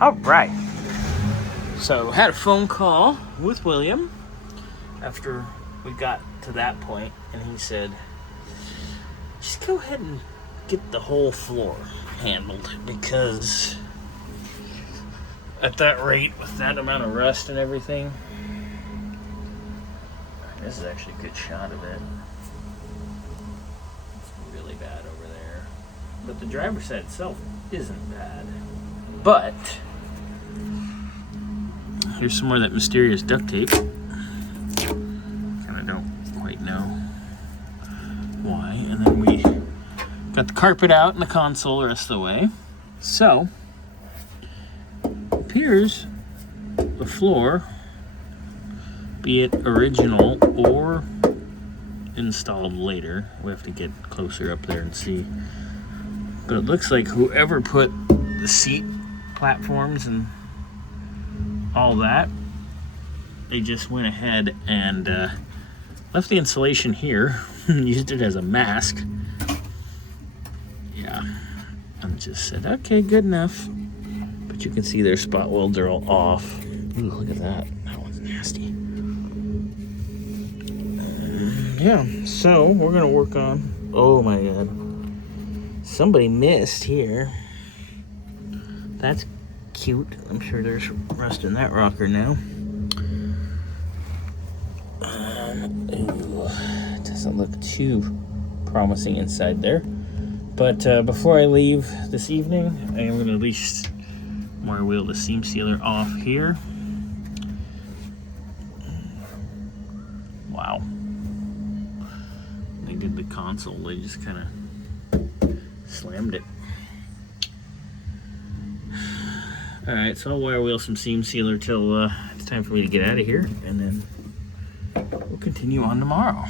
All right. So had a phone call with William after we got to that point, and he said, just go ahead and get the whole floor handled, because at that rate, with that amount of rust and everything, this is actually a good shot of it. It's really bad over there. But the driver's side itself isn't bad. But here's some more of that mysterious duct tape. Kinda don't quite know why. And then we got the carpet out in the console the rest of the way. So, appears the floor, be it original or installed later, we have to get closer up there and see. But it looks like whoever put the seat platforms and all that, they just went ahead and left the insulation here, used it as a mask. Yeah, and just said, okay, good enough. But you can see their spot welds are all off. Ooh, look at that. That one's nasty. Yeah, so we're gonna work on, oh my God. Somebody missed here. That's cute. I'm sure there's rust in that rocker now. Ooh, doesn't look too promising inside there. But before I leave this evening, I am going to at least wire wheel the seam sealer off here. Wow. They did the console. They just kind of slammed it. Alright, so I'll wire wheel some seam sealer till it's time for me to get out of here, and then we'll continue on tomorrow.